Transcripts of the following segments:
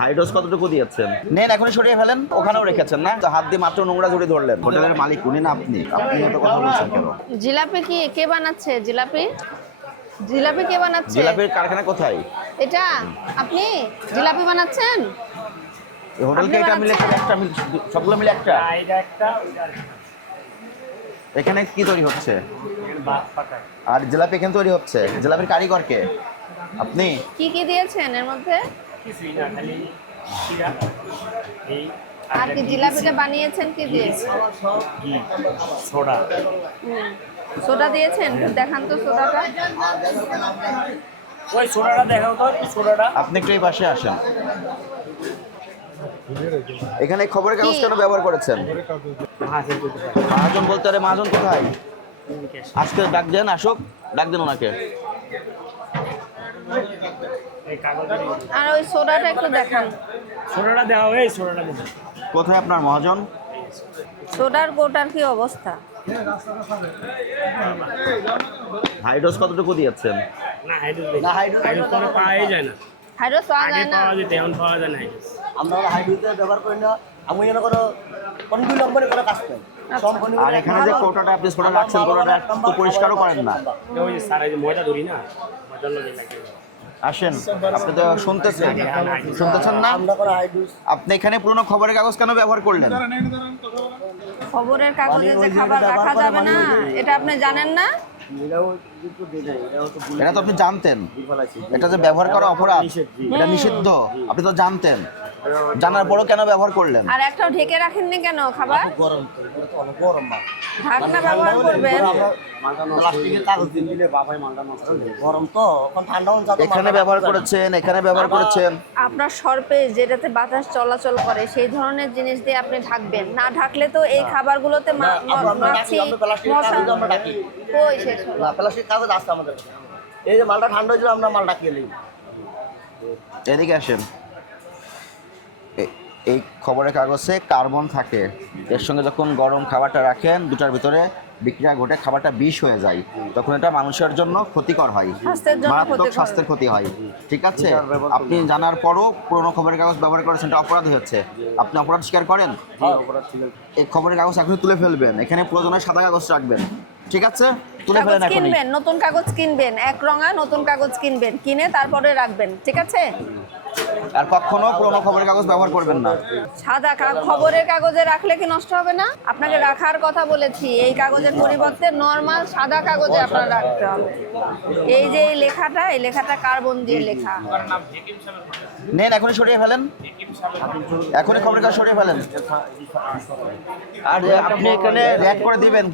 হাইড্রোস কতটুকু দিয়েছেন? নেন এখনই সরিয়ে ফেলেন। ওখানেও রেখেছেন না, তো হাত দিয়ে মাত্র নোংরা জড়িয়ে ধরলেন। হোটেলের মালিক উনি না আপনি? আপনি এত কথা বলছেন কেন? জিলাপি কে বানাচ্ছে? জিলাপি কে বানাচ্ছে? জিলাপির কারখানা কোথায়? এটা আপনি জিলাপি বানাচ্ছেন? এই হোটেলকে এটা মিলে একটা সবগুলো মিলে একটা। এখানে কি তৈরি হচ্ছে? আর জিলাপি এখানে তৈরি হচ্ছে। জিলাপির কারিগর কে? আপনি? কি দিয়েছেন এর মধ্যে? আর কি জিলাপিটা বানিয়েছেন কি দিয়ে? সোডা দিয়েছেন? দেখান তো সোডাটা। ওই সোডাটা দেখাও তো, সোডাটা। আপনি একটু এই পাশে আসেন। এখানে খবরের কাগজ কেন ব্যবহার করেছেন? মহাজন বলতে আরে মহাজন কোথায়? আজকে ডাক দেন, আসুক, ডাক দেন ওনাকে। আর ওই সোডাটা একটু দেখান। সোডাটা দেখাও, এই সোডাটা দেখাও। কোথায় আপনার মহাজন? সোডার গোটার কি অবস্থা? হাইড্রোস কতটুকু দিয়েছেন? না হাইড্রোস তো পাওয়াই যায় না। হাইড্রোস পাওয়া আগে যায় না? পাওয়া যেত, এখন পাওয়া যায় না হাইড্রোস। আমরা হাইড্রোজেন ব্যবহার করি না। আমি যেন কোনো 2 নম্বরে কোনো কাজ করি। আর এখানে যে কোটাটা আপনি সোডা রাখছেন, কোটাটা তো পরিষ্কারও করেন না। ওই যে স্যার, এই যে ময়দা ধরি না, ময়দার লগে লাগে। আসেন, আপনি তো শুনতেছেন না? আমরা কোনো হাইড্রোজ আপনি এখানে পুরনো খবরের কাগজ কেন ব্যবহার করলেন? খবরের কাগজে যে খাবার রাখা যাবে না, এটা আপনি জানেন না? এটা তো আপনি জানতেন, এটা যে ব্যবহার করা অপরাধ, এটা নিষিদ্ধ, আপনি তো জানতেন। জানার পরও কেন ব্যবহার করলেন? আর একটাও ঢেকে রাখেননি কেন খাবার? গরম তো, এটা তো অনেক গরম মা। ঢাকনা ব্যবহার করবেন। প্লাস্টিকের কাগজ দিলে বাবাই মালটা নষ্ট হবে। গরম তো, এখন ঠান্ডা হলে যাবে। এখানে ব্যবহার করেছেন, এখানে ব্যবহার করেছেন। আপনার সর্পে যেটাতে বাতাস চলাচল করে সেই ধরনের জিনিস দিয়ে আপনি ঢাকবেন। না ঢাকলে তো এই খাবারগুলোতে মাছি মশা। আমরা ডাকি কই শেষ হলো? না, প্লাস্টিক কাগজ আছে আমাদের কাছে। এই যে মালটা ঠান্ডা হয়েছিল, আমরা মাল ডাকিয়ে নিই। এদিকে আসেন। এই খবরের কাগজে কার্বন থাকে, এর সঙ্গে যখন গরম খাবারটা রাখেন, দুটার ভিতরে বিক্রিয়া ঘটে, খাবারটা বিষ হয়ে যায়, তখন এটা মানুষের জন্য ক্ষতিকর হয়, মারাত্মক স্বাস্থ্যের ক্ষতি হয়। ঠিক আছে, আপনি জানার পরও পুরোনো খবরের কাগজ ব্যবহার করেছেন, এটা অপরাধ হয়েছে। আপনি অপরাধ স্বীকার করেন? এই খবরের কাগজ এখনই তুলে ফেলবেন, এখানে প্রয়োজনে সাদা কাগজ রাখবেন। ঠিক আছে, তুলে ফেলেন এখনই। কিনবেন, নতুন কাগজ কিনবেন, এক রঙা নতুন কাগজ কিনবেন, কিনে তারপরে রাখবেন। ঠিক আছে? আর কখনো পুরোনো খবরের কাগজ ব্যবহার করবেন না। সাদা খবরের কাগজে রাখলে কি নষ্ট হবে না? আপনাকে রাখার কথা বলেছি, এই কাগজের পরিবর্তে নরমাল সাদা কাগজে আপনার রাখতে হবে। এই যে এই লেখাটা কার্বন দিয়ে লেখা। নেন এখনই সরিয়ে ফেলেন, এখনই খবরের কাগজ সরিয়ে ফেলেন। আর আপনি এখানে র্যাক করে দিবেন,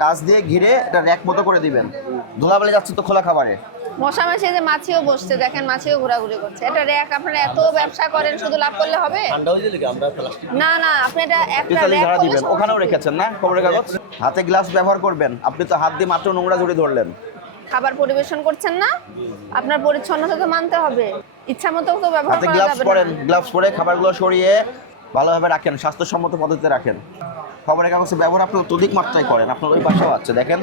কাঁচ দিয়ে ঘিরে এটা র্যাক মতো করে দিবেন। ধুলাবালি যাচ্ছে তো খোলা খাবারে। মশা মাছি, যে মাছিও বসছে, দেখেন মাছিও ঘোরাঘুরি করছে। এটা র্যাক, আপনারা এত ব্যবসা করেন, শুধু লাভ করলে হবে? ঠান্ডা হয়ে গেলে আমরা প্লাস্টিক না আপনি এটা একটা তেতাল্লিশ র্যাক ঝাড়া করলে দিবেন, ওখানেও রেখেছেন না খবরের কাগজ? হাতে গ্লাস ব্যবহার করবেন, আপনি তো হাত দিয়ে মাত্র নোংরা জড়িয়ে ধরলেন। খাবার পরিবেশন করছেন না, আপনার পরিচ্ছন্নতা তো মানতে হবে। ইচ্ছা মতো তো ব্যবহার হাতে করা গ্লাভস যাবে পরেন, না। গ্লাভস পরে খাবারগুলো সরিয়ে ভালোভাবে রাখেন, স্বাস্থ্যসম্মত পদ্ধতিতে রাখেন। খবরের কাগজে ব্যবহার আপনি অধিক মাত্রায় করেন, আপনার ওই পাশেও আছে দেখেন।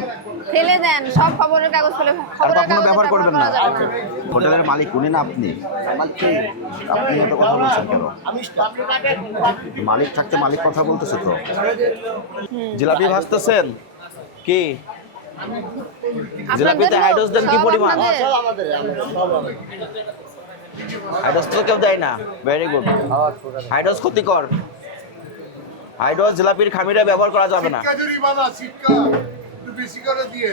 ফেলে দেন সব খবরের কাগজ, ফেলে আর খবরের কখনো কাগজ ব্যবহার করবেন না। করা যাবে না। হোটেলের মালিক উনি না আপনি? আপনি এত কথা বলছেন কেন? মালিক থাকতে মালিক কথা বলতেছে তো। জিলাপি ভাজতেছেন কি? জিলাপিতে হাইড্রোস দেন কি সব পরিমাণ? আপনাদের? সব আমাদের সব আমাদের। হাইড্রোস তো কেউ দেয় না। Very good. হাইড্রোস ক্ষতিকর। হাইড্রোস জিলাপির খামিরে ব্যবহার করা যাবে না। শিক্ষা জরিমানা, শিক্ষা একটু বেশি করে দিয়ে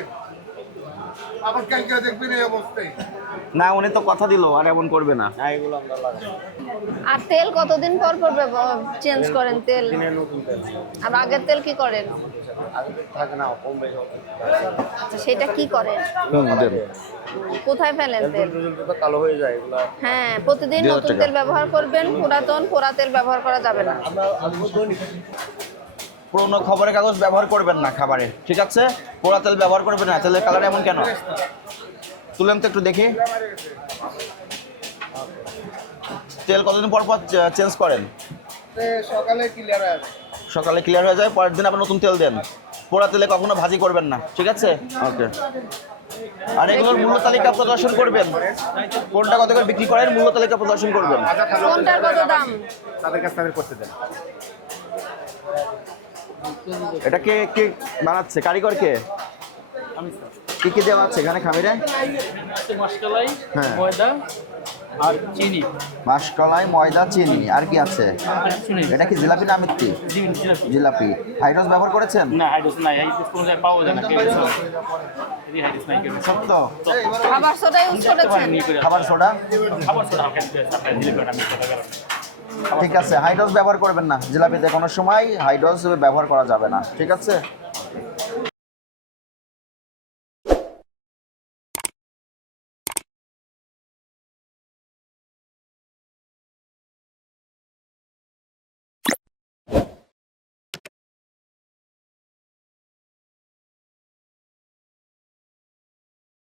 আবার কালকে দেখবেন এই অবস্থায়। না, উনি তো কথা দিল আর এমন করবে না। এগুলো আমরা লাগাই। আর তেল কতদিন পর চেঞ্জ করেন তেল? আর আগের তেল কি করেন? আগে তো থাকে না, কম বেশি হবে। আচ্ছা, সেটা কি করেন? দেন। কোথায় ফেলেন তেল? তো কালো হয়ে যায় এগুলো। হ্যাঁ, প্রতিদিন 2000 নতুন টাকা। তেল ব্যবহার করবেন, পোড়া তেল ব্যবহার করা যাবে না। আমরা দৈনিক পুরোনো খবরের কাগজ ব্যবহার করবেন না খাবারে, ঠিক আছে? পোড়া তেল ব্যবহার করবেন না। তেলের কালার এমন কেন? তুলেন তো একটু দেখি। তেল কতদিন পর পর চেঞ্জ করেন? সকালে ক্লিয়ার হবে। সকালে ক্লিয়ার হয়ে যায়, পরের দিন আবার নতুন তেল দেন। পোড়া তেলে কখনো ভাজি করবেন না, ঠিক আছে? ওকে। আর এগুলোর মূল্য তালিকা প্রদর্শন করবেন, কোনটা কত করে বিক্রি করেন মূল্য তালিকা প্রদর্শন করবেন। কোনটার কত দাম? তাদের কাছে তাদের করতে দেন। এটা কে কে বানাচ্ছে, কারিগর কে? কি কি দেওয়া আছে এখানে খামিরে? মাসকলাই, হ্যাঁ। ময়দা আর চিনি। মাসকলাই, ময়দা, চিনি, আর কি আছে? আর কিছু নেই। এটা কি জিলাপি না মিথ্যি? জিলাপি। হাইড্রোস ব্যবহার করেছেন? না, হাইড্রোস নাই, হাইড্রোস কোনো জায়গায় পাওয়া যায় না, কেমিক্যাল। এই হাইড্রোস নাই, কেমিক্যাল। সত্য। খাবার সোডা ইউজ করেছেন? খাবার সোডা? খাবার সোডা হালকা দিতে হয়, সাপ্লাই দিলে বেটা মিক্স করা যাবে না। ঠিক আছে, হাইড্রোস ব্যবহার করবেন না জিলাপিতে, কোনো সময় হাইড্রোস ব্যবহার করা যাবে না, ঠিক আছে?